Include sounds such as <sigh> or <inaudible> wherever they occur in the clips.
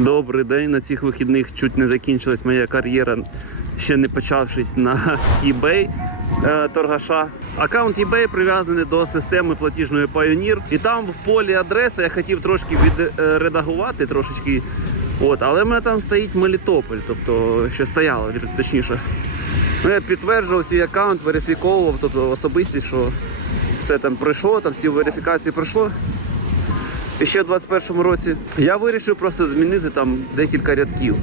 Добрий день. На цих вихідних чуть не закінчилась моя кар'єра, ще не почавшись на eBay е, торгаша. Аккаунт eBay прив'язаний до системи платіжної Pioneer. І там в полі адреси я хотів трошки відредагувати трошечки. От, але в мене там стоїть Мелітополь, тобто ще стояло, точніше. Ну, я підтверджував свій аккаунт, верифіковував, тобто особистість, що все там пройшло, там всі верифікації пройшло. Ще в 21-му році я вирішив просто змінити там декілька рядків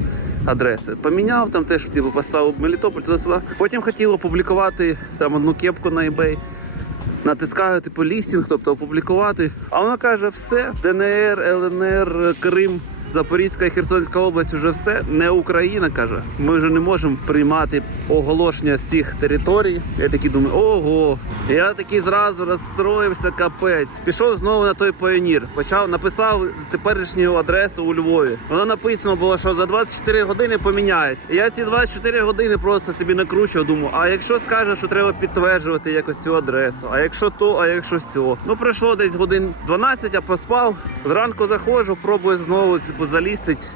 адреси. Поміняв там теж типу, поставив Мелітополь туди сюди. Потім хотів опублікувати там одну кепку на eBay. Натискаю типу лістінг, тобто опублікувати. А вона каже, все, ДНР, ЛНР, Крим, Запорізька і Херсонська область вже все, не Україна каже. Ми вже не можемо приймати оголошення з цих територій. Я такий думаю, ого. Я такий зразу розстроївся, капець. Пішов знову на той Pioneer. Почав написав теперішню адресу у Львові. Воно написано було, що за 24 години поміняється. Я ці 24 години просто собі накручував, думаю, а якщо скаже, що треба підтверджувати якось цю адресу, а якщо то, а якщо сьо. Ну пройшло десь годин 12, я поспав. Зранку заходжу, пробую знову типу, залістить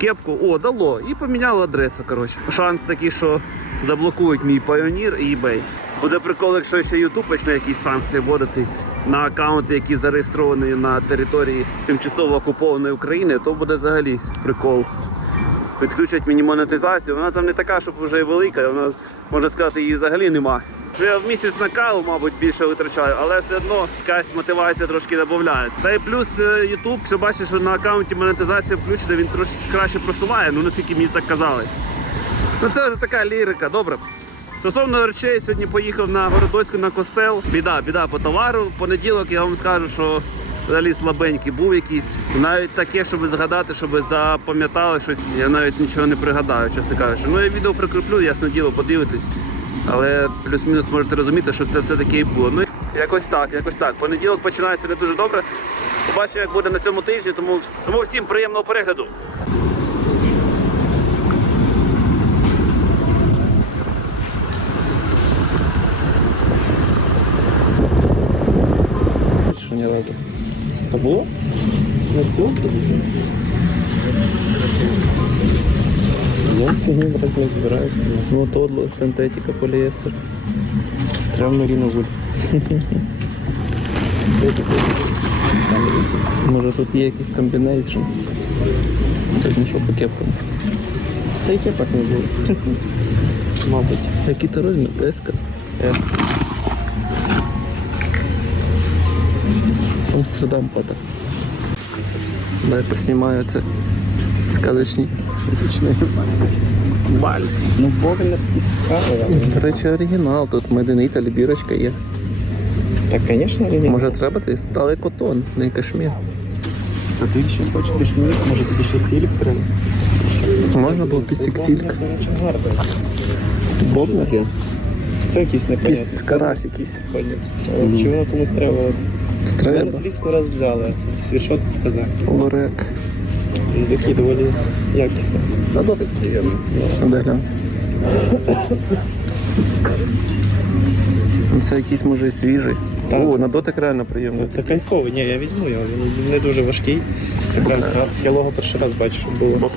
кепку. О, дало. І поміняло адресу. Коротше. Шанс такий, що заблокують мій Pioneer і eBay. Буде прикол, якщо ще YouTube почне якісь санкції вводити на аккаунти, які зареєстровані на території тимчасово окупованої України, то буде взагалі прикол. Відключать мені монетизацію. Вона там не така, щоб вже велика. Вона можна сказати, її взагалі нема. Я в місяць на каву, мабуть, більше витрачаю, але все одно якась мотивація трошки додається. Та й плюс е, YouTube, що бачиш, що на аккаунті монетизація включена, він трошки краще просуває, ну наскільки мені так казали. Ну це вже така лірика, добре. Стосовно речей, сьогодні поїхав на Городоцьку на костел. Біда, біда по товару. Понеділок я вам скажу, що взагалі слабенький був якийсь. Навіть таке, щоб згадати, щоб запам'ятали щось. Я навіть нічого не пригадаю, чесно кажучи. Ну я відео прикріплю, ясне діло, подивитись. Але плюс-мінус можете розуміти, що це все таки і було. Ну якось так, якось так. Понеділок починається не дуже добре. Побачимо, як буде на цьому тижні, тому, тому всім приємного перегляду. Що разу. А було? На цьому? Я фігню брати не збираюсь. Ну, тодло, синтетика, поліестер. Треба Маріну Вуль. Самі висить. Може тут є якийсь комбінейшн. Так, ну що, по кепкам. Та й кепак не було. <laughs> Мабуть. Який то розмір? Еска. Ес. Амстердам пота. Дай поснімаю це сказочні. Тисячний. Баль. Ну, Бог не піскали. До речі, оригінал. Тут Made in бірочка є. Так, звісно, не Може треба десь? Але котон, не кашмір. А ти ще хочеш кишмір? Може тобі ще сілік треба? Можна було пісік сільк. Бобнер, є. То якийсь непонятний. Якийсь карась якийсь. Чи воно комусь треба? Треба. фліску раз взяли, а свій свіршот показав. Лорек. Такий доволі якісні. На дотик приємно. Де глянь. Це якийсь може свіжий. Так. О, на дотик реально приємно. Це кайфовий, ні, я візьму його, він не дуже важкий. Така я лого перший раз бачу, що було.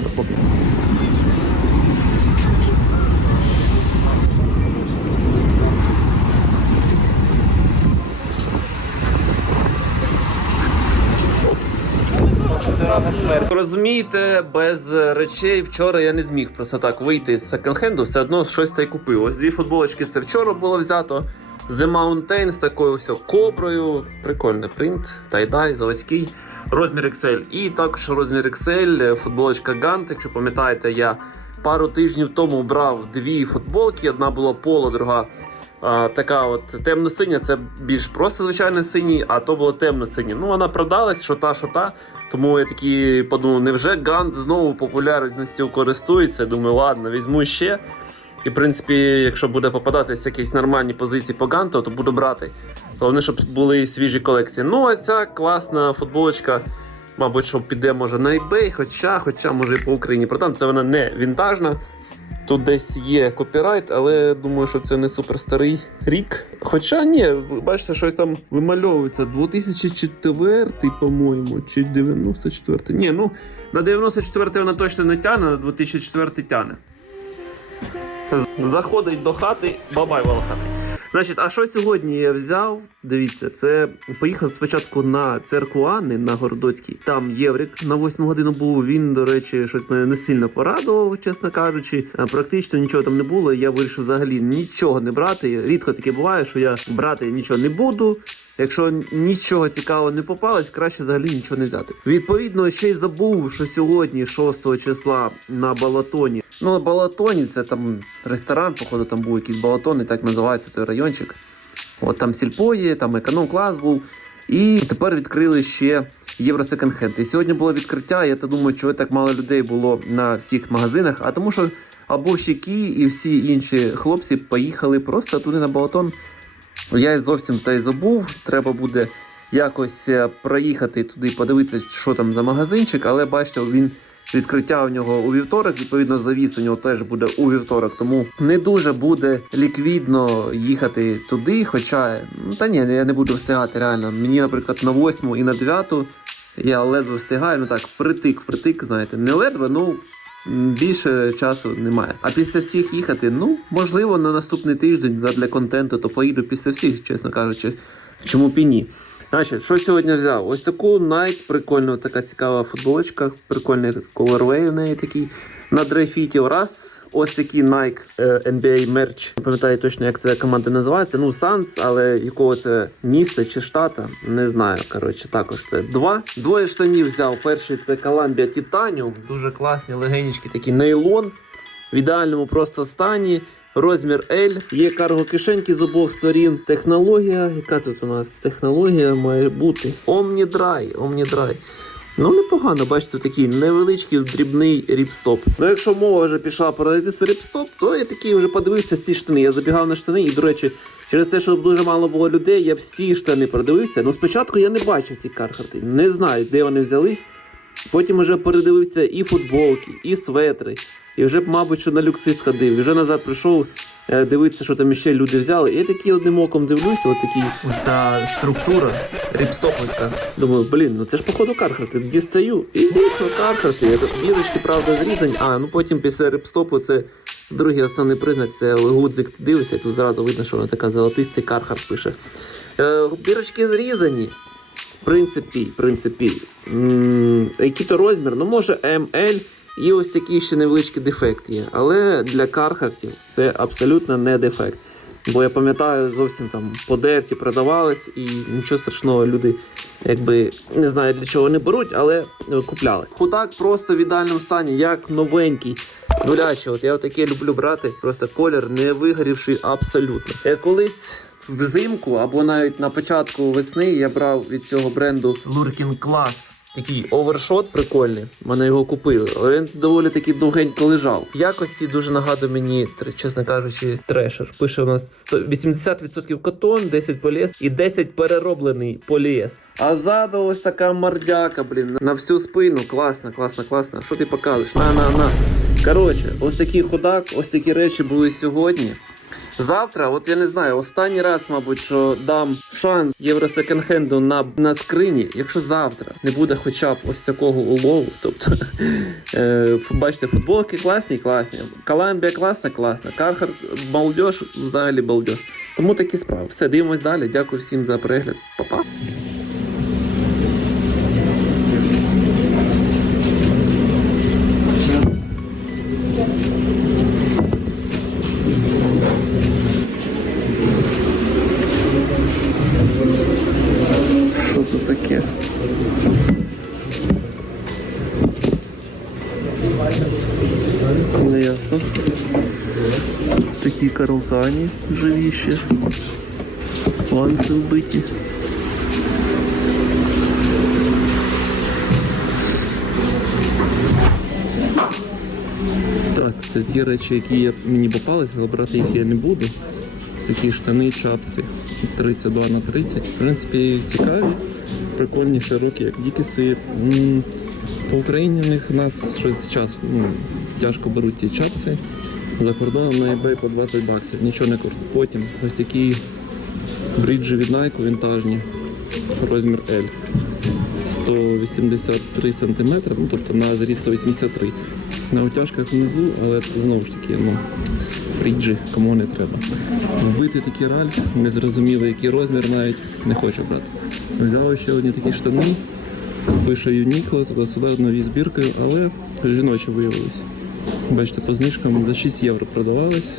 Розумієте, без речей вчора я не зміг просто так вийти з секонд-хенду, все одно щось та й купив. Ось дві футболочки це вчора було взято. The Mountain з такою ось коброю. Прикольний принт, тайдай, заводський. Розмір XL. І також розмір XL, футболочка Gant. Якщо пам'ятаєте, я пару тижнів тому брав дві футболки. Одна була поло, друга а, така от темно-синя, це більш просто звичайний синій, а то було темно-синій. Ну, вона продалась, що та, що та. Тому я такий подумав, невже Гант знову популярністю користується? Думаю, ладно, візьму ще. І, в принципі, якщо буде попадатись якісь нормальні позиції по Ганту, то буду брати. Головне, щоб були свіжі колекції. Ну, а ця класна футболочка, мабуть, що піде може на eBay, хоча, хоча може і по Україні продам. Це вона не вінтажна. Тут десь є копірайт, але думаю, що це не супер старий рік. Хоча ні, бачите, щось там вимальовується. 2004, по-моєму, чи 94. Ні, ну на 94 вона точно не тяне, на 2004 тяне. Заходить до хати, бабай волохатий. Значить, а що сьогодні я взяв? Дивіться, це поїхав спочатку на церкву Анни на Городоцькій. Там Єврик на 8 годину був. Він, до речі, щось мене не сильно порадував, чесно кажучи. Практично нічого там не було. Я вирішив взагалі нічого не брати. Рідко таке буває, що я брати нічого не буду. Якщо нічого цікавого не попалось, краще взагалі нічого не взяти. Відповідно, ще й забув, що сьогодні, 6 числа, на Балатоні. Ну, на Балатоні це там ресторан, походу, там був якийсь балатон, і так називається той райончик. От там сільпо є, там економ-клас був. І тепер відкрили ще Євросеконд-хенд. І сьогодні було відкриття. Я то думаю, чого так мало людей було на всіх магазинах, а тому що або щеки і всі інші хлопці поїхали просто туди на балатон. Я зовсім та й забув. Треба буде якось е, проїхати туди, подивитися, що там за магазинчик, але бачите, він. Відкриття у нього у вівторок, відповідно, завіс у нього теж буде у вівторок, тому не дуже буде ліквідно їхати туди. Хоча, ну та ні, я не буду встигати реально. Мені, наприклад, на 8 і на 9 я ледве встигаю, ну так, впритик, впритик, знаєте, не ледве, ну більше часу немає. А після всіх їхати, ну можливо, на наступний тиждень задля контенту, то поїду після всіх, чесно кажучи, чому б і ні. Значить, що сьогодні взяв? Ось таку Nike, прикольна, така цікава футболочка, прикольний колорвей у неї такий. На дрейфіті раз. Ось такий Nike е, NBA мерч. Не пам'ятаю точно, як ця команда називається. Ну, Suns, але якого це міста чи штата, не знаю. Коротше, також це два. Двоє штанів взяв. Перший це Columbia Titanium. Дуже класні, легенічки, такі нейлон. В ідеальному просто стані. Розмір L, є карго кишеньки з обох сторін. Технологія, яка тут у нас технологія має бути? Omnidry, Omnidry. Ну, непогано, бачите, такий невеличкий дрібний ріпстоп. Ну, якщо мова вже пішла продаватися ріпстоп, то я такий вже подивився ці штани. Я забігав на штани, і, до речі, через те, що дуже мало було людей, я всі штани продивився. Ну, спочатку я не бачив ці кархарти, не знаю, де вони взялись. Потім вже передивився і футболки, і светри. І вже, мабуть, що на люкси сходив. І вже назад прийшов е, дивитися, що там ще люди взяли. І я такий одним оком дивлюся, от такий оця структура ріпстоповська. Думаю, блін, ну це ж походу кархарти. Дістаю. І дійсно кархарти. Бірочки, правда, зрізані. А, ну потім після ріпстопу це другий основний признак це гудзик. Ти дивишся, і тут зразу видно, що вона така золотистий кархарт пише. Е, бірочки зрізані. Принципі, принципі, який то розмір, ну може ML, і ось такі ще невеличкі дефекти є. Але для кархартів це абсолютно не дефект. Бо я пам'ятаю, зовсім там подерті продавались, і нічого страшного, люди якби не знаю для чого не беруть, але е, купляли. Худак просто в ідеальному стані, як новенький. Нулячий, от я таке люблю брати, просто колір не вигорівший абсолютно. Я колись взимку або навіть на початку весни я брав від цього бренду Lurkin Class. Такий овершот прикольний. Мене його купили, але він доволі таки довгенько лежав. Якості дуже нагадує мені, чесно кажучи, трешер. Пише у нас 100 80% котон, 10 поліест і 10 перероблений поліест. А ззаду ось така мордяка, блін, на всю спину. Класно, класно, класно. Що ти показуєш? На, на, на. Коротше, ось такий ходак, ось такі речі були сьогодні. Завтра, от я не знаю, останній раз, мабуть, що дам шанс євросеконд-хенду на, на скрині. Якщо завтра не буде хоча б ось такого улову, тобто <laughs> е, бачите, футболки класні, класні. Каламбія класна, класна. Кархар балдеж, взагалі балдеж. Тому такі справи. Все, дивимось далі. Дякую всім за перегляд. Па-па. Каралкані живі ще. Ланси вбиті. Так, це ті речі, які мені попалися, але брати їх я не буду. Це Такі штани, чапси 32 на 30. В принципі, цікаві, прикольні, широкі, як дікіси. По Україні в них нас щось час, ну, тяжко беруть ті чапси. За кордоном на eBay по 20 баксів, нічого не коштує. Потім ось такі бріджі від Nike вінтажні, розмір L. 183 см, ну тобто на зріст 183. На утяжках внизу, але знову ж таки, ну, бріджі, кому не треба. Вбити такий раль, не зрозуміло, який розмір навіть не хочу брати. Взяв ще одні такі штани, пише Uniqlo, тобто сюди нові збіркою, але жіночі виявилися. Бачите, по знижкам за 6 євро продавались,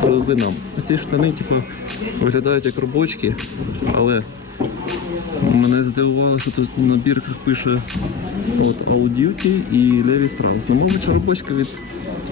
Продали нам. А ці штани, типу, виглядають як робочки, але Мене здивувало, що тут на бірках пише от All Duty і Levi Strauss. Ну, мабуть, робочка від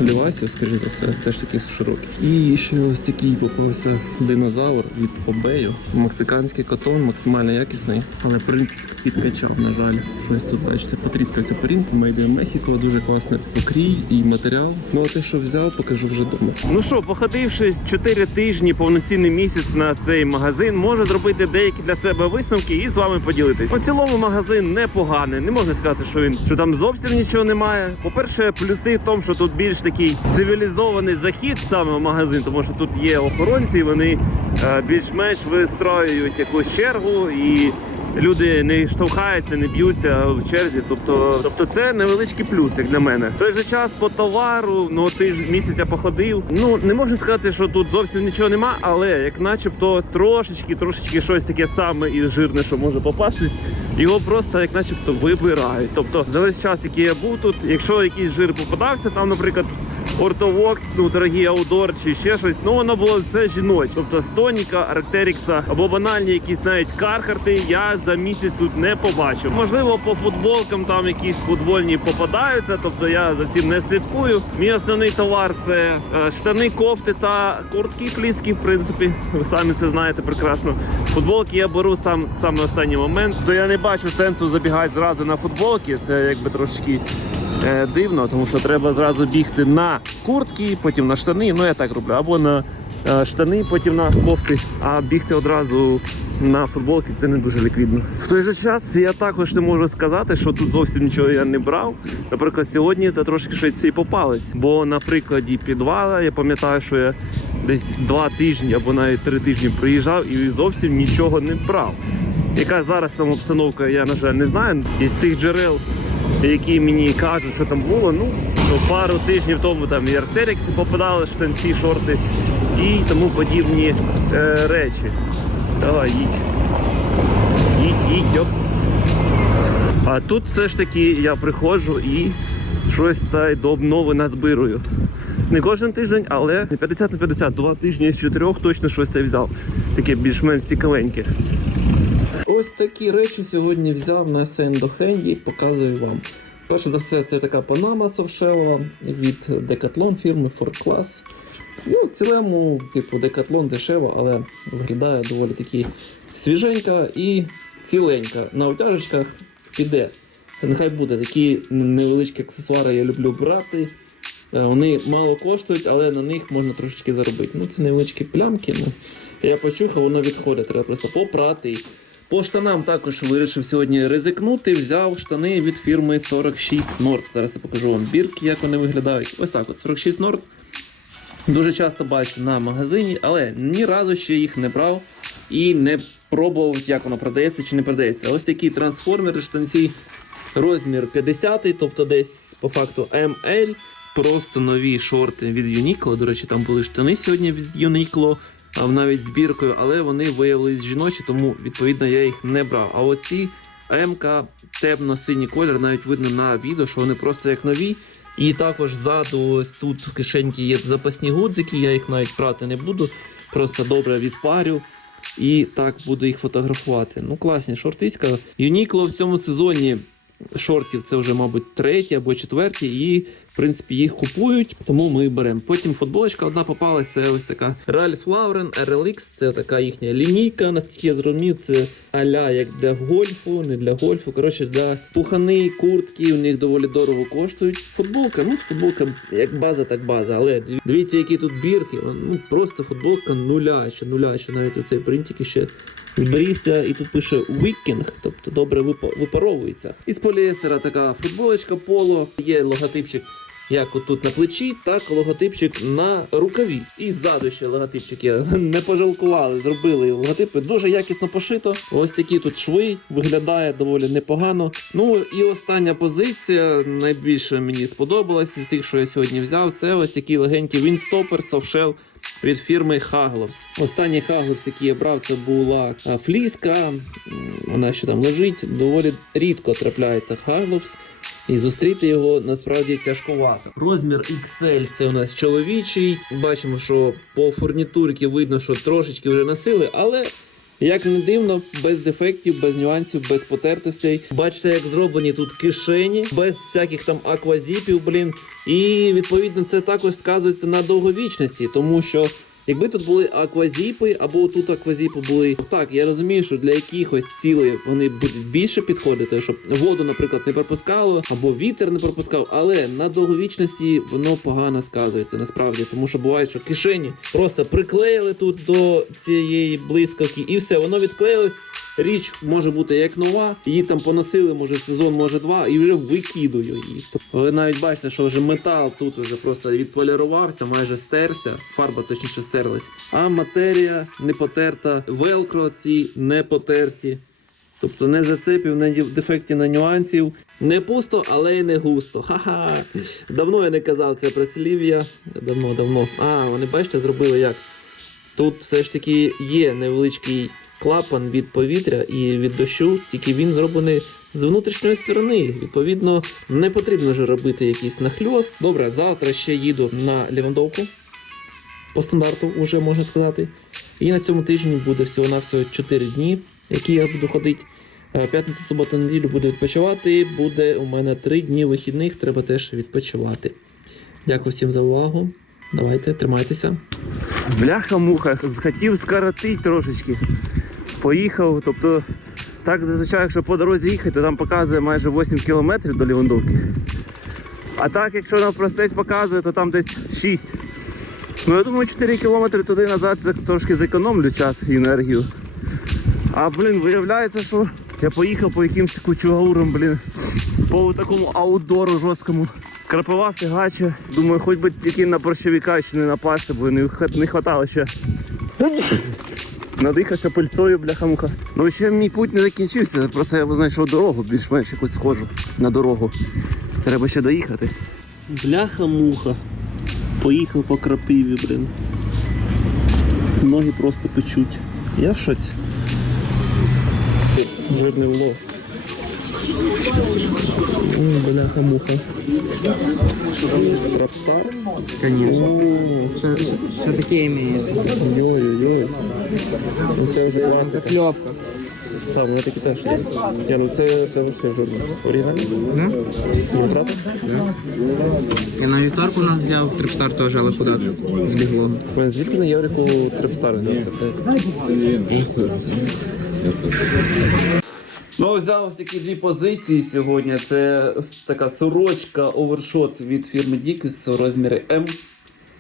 Levi's, скоріше за все, теж такі широкі. І ще ось такий попався динозавр від Обею. Мексиканський котон, максимально якісний, але принт підкачав, на жаль. Щось тут, бачите, потріскався принт, Made Mexico, дуже класний покрій і матеріал. Ну а те, що взяв, покажу вже вдома. Ну що, походивши 4 тижні, повноцінний місяць на цей магазин, може зробити деякі для себе висновки і з вами поділитись. По цілому магазин непоганий. Не можна сказати, що він що там зовсім нічого немає. По-перше, плюси в тому, що тут більш такий цивілізований захід саме в магазин, тому що тут є охоронці, вони е, більш-менш вистраюють якусь чергу і. Люди не штовхаються, не б'ються в черзі. Тобто, тобто це невеличкий плюс, як для мене. В той же час по товару, ну ти місяця походив. Ну не можна сказати, що тут зовсім нічого нема, але як начебто трошечки, трошечки щось таке саме і жирне, що може попастись, його просто як начебто вибирають. Тобто за весь час, який я був тут, якщо якийсь жир попадався, там, наприклад. Ортовокс, ну дорогі аудор чи ще щось. Ну воно було це жіноче. Тобто Стоніка, Арктерікса або банальні якісь навіть кархарти я за місяць тут не побачив. Можливо, по футболкам там якісь футбольні попадаються, тобто я за цим не слідкую. Мій основний товар це е, штани, кофти та куртки фліски, в принципі. Ви самі це знаєте прекрасно. Футболки я беру сам саме останній момент. То я не бачу сенсу забігати зразу на футболки. Це якби трошки дивно, тому що треба зразу бігти на куртки, потім на штани. Ну я так роблю, або на е, штани, потім на кофти, а бігти одразу на футболки це не дуже ліквідно. В той же час я також не можу сказати, що тут зовсім нічого я не брав. Наприклад, сьогодні та трошки щось і попалось. Бо на прикладі підвала я пам'ятаю, що я десь два тижні або навіть три тижні приїжджав і зовсім нічого не брав. Яка зараз там обстановка, я на жаль не знаю. Із тих джерел, які мені кажуть, що там було, ну пару тижнів тому там і артерікси попадали, штанці, шорти і тому подібні е, речі. Давай, їдь. Їдь, їдь, йоп. А тут все ж таки я приходжу і щось та й до обнови назбирую. Не кожен тиждень, але не 50 на 50, два тижні з чотирьох точно щось та взяв. Таке більш-менш цікавеньке. Ось такі речі сьогодні взяв на сендохенді, показую вам. Перше за все, це така панама совшева від Decathlon фірми Ford Class. Ну, в цілому, типу, Decathlon дешево, але виглядає доволі таки свіженька і ціленька. На утяжечках піде. Нехай буде такі невеличкі аксесуари, я люблю брати. Е, Вони мало коштують, але на них можна трошечки заробити. Ну, це невеличкі плямки. Ну. Я почухав, воно відходить, треба просто попрати. По штанам також вирішив сьогодні ризикнути. Взяв штани від фірми 46 Nord. Зараз я покажу вам бірки, як вони виглядають. Ось так от 46 Nord. Дуже часто бачу на магазині, але ні разу ще їх не брав і не пробував, як воно продається чи не продається. Ось такі трансформери, штанці розмір 50, тобто десь по факту ML. Просто нові шорти від Uniqlo. До речі, там були штани сьогодні від Uniqlo, навіть збіркою, але вони виявились жіночі, тому відповідно я їх не брав. А оці МК темно-синій колір, навіть видно на відео, що вони просто як нові. І також ззаду ось тут в кишеньки є запасні гудзики, я їх навіть прати не буду. Просто добре відпарю. І так буду їх фотографувати. Ну, класні шортиська. Uniqlo в цьому сезоні шортів це вже, мабуть, треті або четверті, і в принципі їх купують, тому ми беремо. Потім футболочка одна попалася, ось така Ralph Lauren RLX, це така їхня лінійка, наскільки я зрозумів, це аля як для гольфу, не для гольфу. Коротше, для пухани, куртки, у них доволі дорого коштують. Футболка, ну футболка як база, так база. Але дивіться, які тут бірки. Ну просто футболка нуляча, нуляча. Навіть оцей принтик ще зберігся, і тут пише Вікінг, тобто добре випа- випаровується. Із поліесера така футболочка поло, є логотипчик. Як отут на плечі, так логотипчик на рукаві. І ззаду ще логотипчик є. <laughs> Не пожалкували, зробили логотипи. Дуже якісно пошито. Ось такі тут шви, виглядає доволі непогано. Ну і остання позиція найбільше мені сподобалася з тих, що я сьогодні взяв. Це ось такий легенький Windstopper Softshell від фірми Haglofs. Останній Haglofs, який я брав, це була фліска. Вона ще там лежить. Доволі рідко трапляється Haglofs. І зустріти його насправді тяжковато. Розмір XL це у нас чоловічий. Бачимо, що по фурнітурці видно, що трошечки вже носили, але як не дивно, без дефектів, без нюансів, без потертостей. Бачите, як зроблені тут кишені, без всяких там аквазіпів, блін. І відповідно це також сказується на довговічності, тому що. Якби тут були аквазіпи, або тут аквазіпи були. Так, я розумію, що для якихось цілей вони будуть більше підходити, щоб воду, наприклад, не пропускало, або вітер не пропускав, але на довговічності воно погано сказується насправді, тому що буває, що кишені просто приклеїли тут до цієї блискавки, і все, воно відклеїлось. Річ може бути як нова, її там поносили, може сезон, може два, і вже викидую її. Ви навіть бачите, що вже метал тут вже просто відполірувався, майже стерся, фарба точніше стерлась. А матерія не потерта, велкро ці не потерті. Тобто не зацепів, не дефектів, не нюансів. Не пусто, але й не густо. Ха-ха. Давно я не казав це прислів'я. Давно, давно. А, вони бачите, зробили як. Тут все ж таки є невеличкий клапан від повітря і від дощу, тільки він зроблений з внутрішньої сторони. Відповідно, не потрібно вже робити якийсь нахльост. Добре, завтра ще їду на Лівандовку. По стандарту, вже можна сказати. І на цьому тижні буде всього-навсього 4 дні, які я буду ходити. Е, П'ятницю, суботу, неділю буду відпочивати. Буде у мене 3 дні вихідних, треба теж відпочивати. Дякую всім за увагу. Давайте, тримайтеся. Бляха-муха, хотів скоротити трошечки. Поїхав, тобто так зазвичай, якщо по дорозі їхати, то там показує майже 8 кілометрів до Лівандовки. А так, якщо навпростець показує, то там десь 6. Ну я думаю, 4 кілометри туди назад трошки зекономлю час і енергію. А блін, виявляється, що я поїхав по якимсь кучугаурам, блін, по такому аутдору жорсткому. Крапива фігаче. Думаю, хоч би тільки на борщовика ще не напасти, бо не, не хватало ще. Надихався пильцою, бляха-муха. Ну ще мій путь не закінчився, просто я знайшов дорогу, більш-менш якось схожу на дорогу. Треба ще доїхати. Бляха-муха. Поїхав по крапиві, блин. Ноги просто печуть. Я в шоці. Жирний улов. Бляха-муха. Трапстар. Конечно. Все таки имеется. Йой-йой-йой. Ну це вже класика. Заклепка. Так, вони такі теж є. Ні, ну це, це все жирно. Оригінальний? Ну, правда? Я на вівторку у нас взяв трипстар теж, але куди? Збігло. Блин, звідки на Єврику трипстари? Ну, взяв ось такі дві позиції сьогодні. Це така сорочка овершот від фірми Dickies у розмірі М.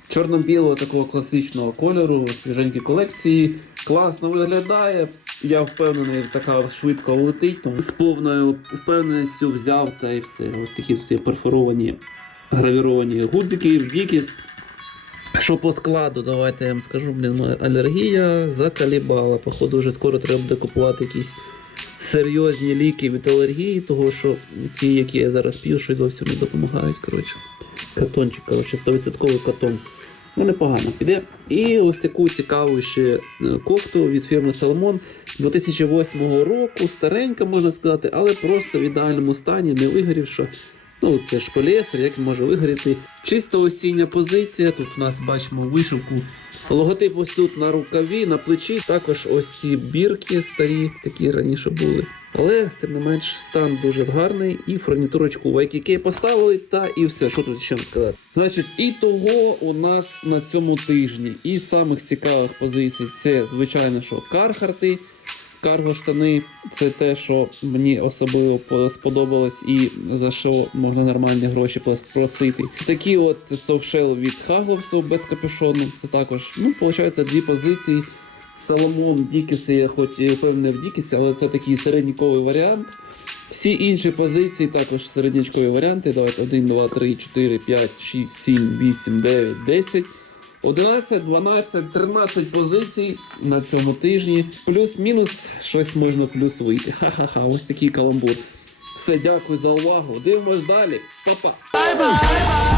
Чорно-білого такого класичного кольору, свіженькій колекції. Класно виглядає. Я впевнений, така швидко летить. Тому з повною впевненістю взяв та і все. Ось такі всі перфоровані, гравіровані гудзики Dickies. Що по складу, давайте я вам скажу, блін, алергія закалібала. Походу, вже скоро треба буде купувати якісь серйозні ліки від алергії, того що ті, які я зараз п'ю, що зовсім не допомагають. Коротше. Катончик, коротше, 100% катон. Ну, непогано піде. І ось таку цікаву ще е, кофту від фірми Salomon 2008 року, старенька, можна сказати, але просто в ідеальному стані, не вигорівша. Ну, це ж поліестер, як він може вигоріти. Чисто осіння позиція. Тут у нас бачимо вишивку. Логотип ось тут на рукаві, на плечі. Також ось ці бірки старі, такі раніше були. Але, тим не менш, стан дуже гарний. І фурнітурочку в IKK поставили, та і все. Що тут ще сказати? Значить, і того у нас на цьому тижні. І самих цікавих позицій це, звичайно, що кархарти. Карго штани це те, що мені особливо сподобалось і за що можна нормальні гроші просити. Такі от софшел від Хагловсу без капюшону. Це також, ну, виходить, дві позиції. Соломон Дікіси, я хоч і впевнений в Дікісі, але це такий середніковий варіант. Всі інші позиції також середнячкові варіанти. Давайте 1, 2, 3, 4, 5, 6, 7, 8, 9, 10. 11, 12, 13 позицій на цьому тижні. Плюс-мінус щось можна плюс вийти. Ха-ха-ха, ось такий каламбур. Все, дякую за увагу. Дивимось далі. Па-па.